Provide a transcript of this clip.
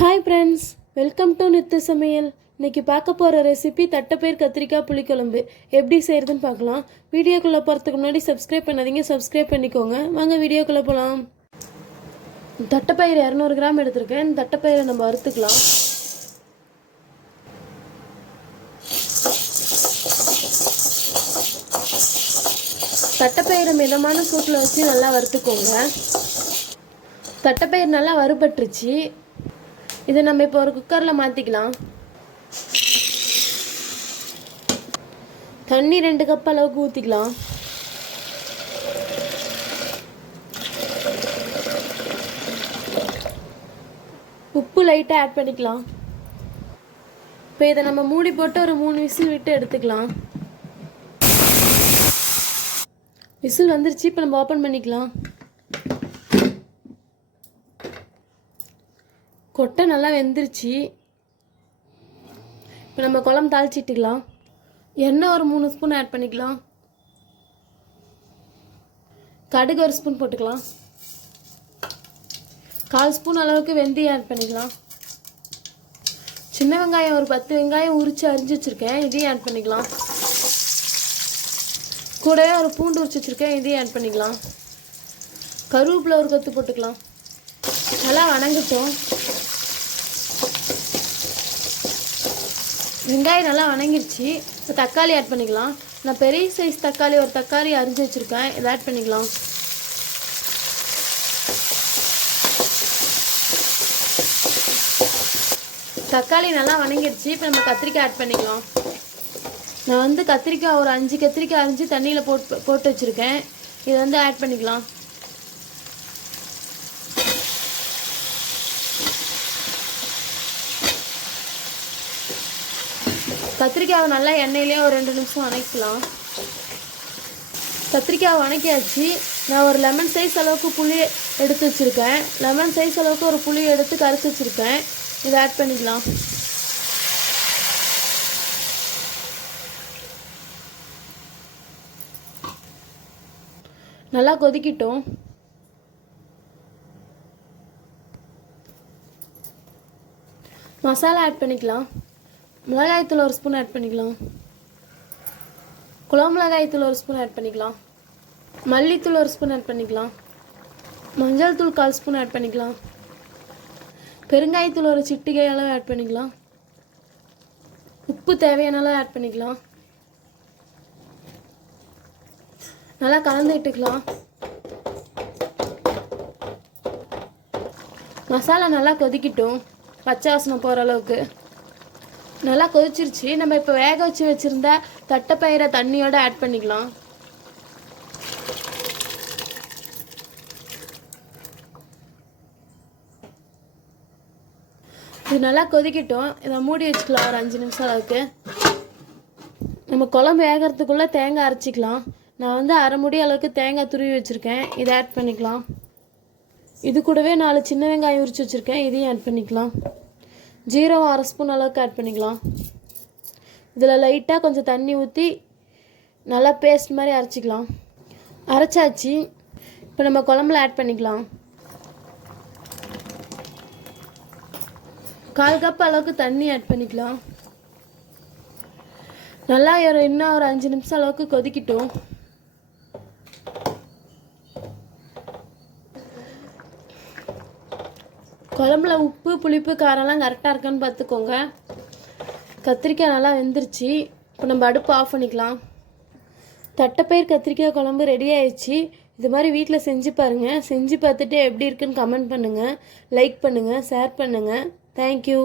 Hi friends, welcome to Nithu சமையல். இன்றைக்கி பார்க்க போகிற ரெசிபி தட்டைப்பயிர் கத்திரிக்காய் புளிக்குழம்பு. எப்படி செய்கிறதுன்னு பார்க்கலாம். வீடியோக்குள்ளே போகிறதுக்கு முன்னாடி சப்ஸ்கிரைப் பண்ணாதீங்க, சப்ஸ்கிரைப் பண்ணிக்கோங்க. வாங்க வீடியோக்குள்ளே போகலாம். தட்டைப்பயிர் 200 கிராம் எடுத்திருக்கேன். இந்த தட்டைப்பயிரை நம்ம வறுத்துக்கலாம். தட்டைப்பயிரை மிதமான சூட்டில் வச்சு நல்லா வறுத்துக்கோங்க. தட்டைப்பயிர் நல்லா வறுபட்டுருச்சு. இதை நம்ம இப்போ ஒரு குக்கரில் மாற்றிக்கலாம். தண்ணி 2 கப் அளவுக்கு ஊற்றிக்கலாம். உப்பு லைட்டாக ஆட் பண்ணிக்கலாம். இப்போ இதை நம்ம மூடி போட்டு ஒரு 3 விசில் விட்டு எடுத்துக்கலாம். விசில் வந்துருச்சு. இப்போ நம்ம ஓப்பன் பண்ணிக்கலாம். கொட்டை நல்லா வெந்துருச்சு. இப்போ நம்ம குழம்பு தாளிச்சிட்டுக்கலாம். எண்ணெய் ஒரு 3 ஸ்பூன் ஆட் பண்ணிக்கலாம். கடுகு ஒரு ஸ்பூன் போட்டுக்கலாம். 1/4 ஸ்பூன் அளவுக்கு வெந்தயம் ஆட் பண்ணிக்கலாம். சின்ன வெங்காயம் ஒரு 10 வெங்காயம் உரித்து அரிஞ்சு வச்சுருக்கேன், இதையும் ஆட் பண்ணிக்கலாம். கூடவே ஒரு பூண்டு உரிச்சு வச்சுருக்கேன், இதையும் ஆட் பண்ணிக்கலாம். கருவேப்பிலை ஒரு கொத்து போட்டுக்கலாம். நல்லா வணங்கட்டும். வெங்காயம் நல்லா வணங்கிருச்சு. இப்போ தக்காளி ஆட் பண்ணிக்கலாம். நான் பெரிய சைஸ் தக்காளி ஒரு தக்காளி அரிஞ்சு வச்சுருக்கேன், இதை ஆட் பண்ணிக்கலாம். தக்காளி நல்லா வணங்கிருச்சு. இப்போ நம்ம கத்திரிக்காய் ஆட் பண்ணிக்கலாம். நான் கத்திரிக்காய் ஒரு 5 கத்திரிக்காய் அரிஞ்சு தண்ணியில் போட்டு வச்சுருக்கேன், இதை ஆட் பண்ணிக்கலாம். கத்திரிக்காவை நல்லா எண்ணெயிலே ஒரு 2 நிமிஷம் வணக்கலாம். கத்திரிக்காவை வணக்கியாச்சு. நான் ஒரு லெமன் சைஸ் அளவுக்கு புளி எடுத்து வச்சுருக்கேன். லெமன் சைஸ் அளவுக்கு ஒரு புளி எடுத்து கரைச்சி வச்சுருக்கேன், இதை ஆட் பண்ணிக்கலாம். நல்லா கொதிக்கிட்டோம். மசாலா ஆட் பண்ணிக்கலாம். மிளகாய்த்தூள் ஒரு ஸ்பூன் ஆட் பண்ணிக்கலாம். குழம்பு மிளகாய்த்தூள் ஒரு ஸ்பூன் ஆட் பண்ணிக்கலாம். மல்லித்தூள் ஒரு ஸ்பூன் ஆட் பண்ணிக்கலாம். மஞ்சள் தூள் 1/4 ஸ்பூன் ஆட் பண்ணிக்கலாம். பெருங்காயத்தூள் ஒரு சிட்டிகை அளவு ஆட் பண்ணிக்கலாம். உப்பு தேவையான அளவு ஆட் பண்ணிக்கலாம். நல்லா கலந்துட்டுக்கலாம். மசாலா நல்லா கொதிக்கிட்டோம், பச்சை வாசனை போகிற அளவுக்கு. நல்லா கொதிச்சிருச்சு. நம்ம இப்போ வேக வச்சு வச்சுருந்த தட்டைப்பயிரை தண்ணியோடு ஆட் பண்ணிக்கலாம். இது நல்லா கொதிக்கிட்டோம். இதை மூடி வச்சுக்கலாம் ஒரு 5 நிமிஷம் அளவுக்கு. நம்ம குழம்பு வேகிறதுக்குள்ளே தேங்காய் அரைச்சிக்கலாம். நான் அரை முடி அளவுக்கு தேங்காய் துருவி வச்சுருக்கேன், இதை ஆட் பண்ணிக்கலாம். இது கூடவே 4 சின்ன வெங்காயம் உரிச்சு வச்சுருக்கேன், இதையும் ஆட் பண்ணிக்கலாம். ஜீரகம் 1/2 ஸ்பூன் அளவுக்கு ஆட் பண்ணிக்கலாம். இதில் லைட்டாக கொஞ்சம் தண்ணி ஊற்றி நல்லா பேஸ்ட் மாதிரி அரைச்சிக்கலாம். அரைச்சாச்சு. இப்போ நம்ம குழம்புல ஆட் பண்ணிக்கலாம். 1/4 கப் அளவுக்கு தண்ணி ஆட் பண்ணிக்கலாம். நல்லா இன்னும் ஒரு 5 நிமிஷம் அளவுக்கு கொதிக்கிட்டோம். குழம்புல உப்பு புளிப்பு காரம்லாம் கரெக்டாக இருக்கான்னு பார்த்துக்கோங்க. கத்திரிக்காய் நல்லா வெந்துருச்சு. இப்போ நம்ம அடுப்பு ஆஃப் பண்ணிக்கலாம். தட்டைப்பயிர் கத்திரிக்காய் குழம்பு ரெடி ஆயிடுச்சு. இது மாதிரி வீட்டில் செஞ்சு பாருங்கள். செஞ்சு பார்த்துட்டு எப்படி இருக்குன்னு கமெண்ட் பண்ணுங்கள், லைக் பண்ணுங்கள், ஷேர் பண்ணுங்கள். தேங்க்யூ.